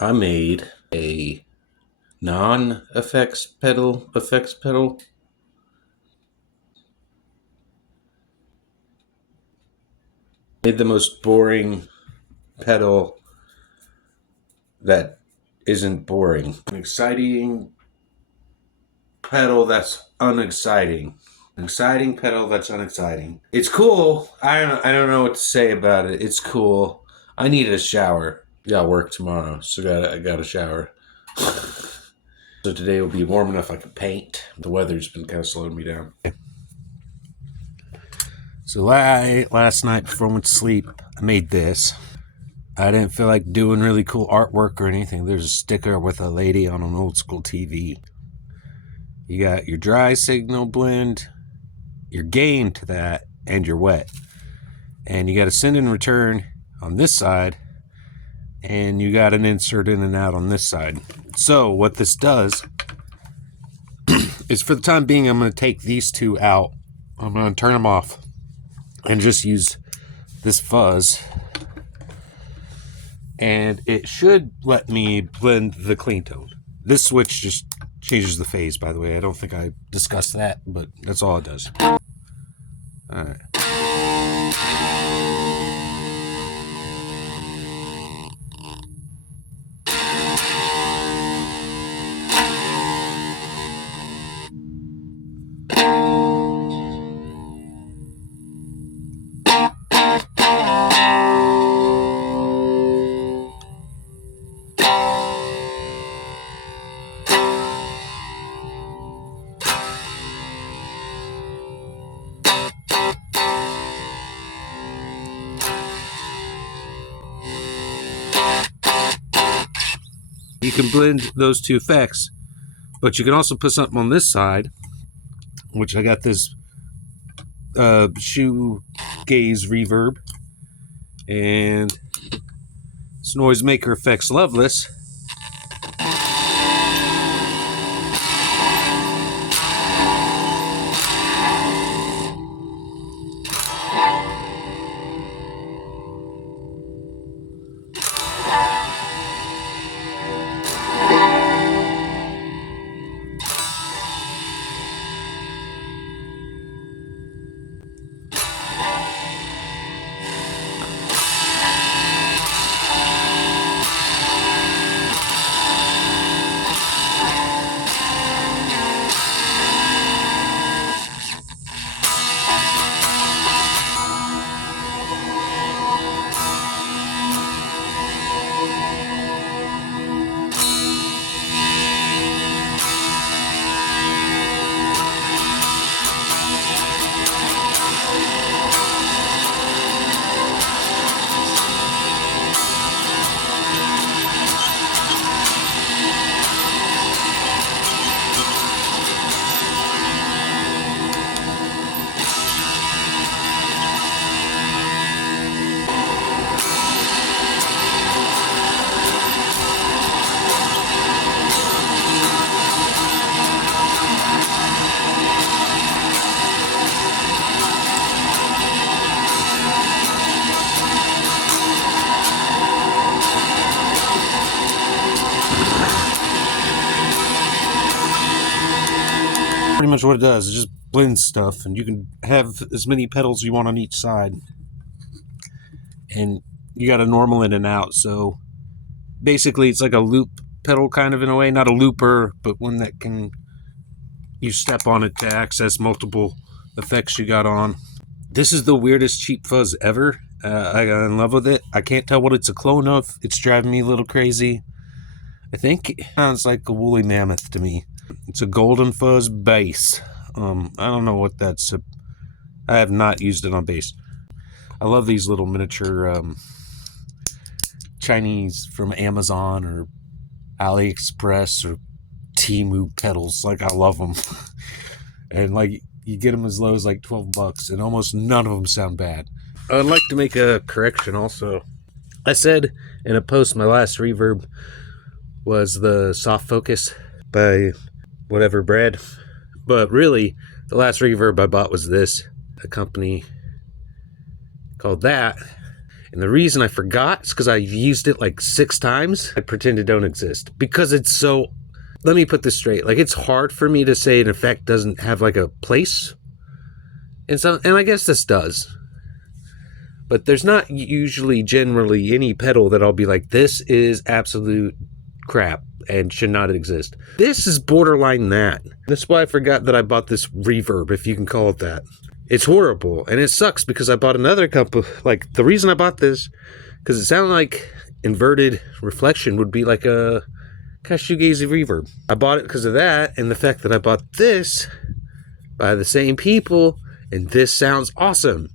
I made a non-effects pedal effects pedal. Made the most boring pedal that isn't boring. An exciting pedal that's unexciting. An exciting pedal that's unexciting. It's cool. I don't know what to say about it. It's cool. I need a shower. Got work tomorrow, so I got a shower. So today will be warm enough I can paint. The weather's been kind of slowing me down. So last night before I went to sleep, I made this. I didn't feel like doing really cool artwork or anything. There's a sticker with a lady on an old school TV. You got your dry signal blend, your gain to that, and your wet. And you got a send and return on this side, and you got an insert in and out on this side. So what this does is, for the time being, I'm going to take these two out. I'm going to turn them off and just use this fuzz. And it should let me blend the clean tone. This switch just changes the phase, by the way. I don't think I discussed that, but that's all it does. Alright. You can blend those two effects, but you can also put something on this side, which I got this shoegaze reverb, and this Noisemaker Effects Loveless. Pretty much what it does is just blends stuff, and you can have as many pedals you want on each side, and you got a normal in and out. So basically it's like a loop pedal, kind of, in a way. Not a looper, but one that can, you step on it to access multiple effects you got on. This is the weirdest cheap fuzz ever. I got in love with it. I can't tell what it's a clone of. It's driving me a little crazy. I think it sounds like a woolly mammoth to me. It's a golden fuzz bass. I don't know what that's. I have not used it on bass. I love these little miniature Chinese from Amazon or AliExpress or Temu pedals. Like, I love them. And like, you get them as low as like $12, and almost none of them sound bad. I'd like to make a correction also. I said in a post my last reverb was the Soft Focus by whatever Brad, but really the last reverb I bought was this, a company called That, And the reason I forgot is because I've used it like 6 times. I pretend it don't exist because it's so. Let me put this straight. Like, it's hard for me to say an effect doesn't have like a place, and I guess this does. But there's not usually generally any pedal that I'll be like, this is absolute crap and should not exist. This is borderline that. That's why I forgot that I bought this reverb, if you can call it that. It's horrible, and it sucks because I bought another company. Like, the reason I bought this, because it sounded like inverted reflection would be like a kind of shoegazy reverb. I bought it because of that, and the fact that I bought this by the same people, and this sounds awesome.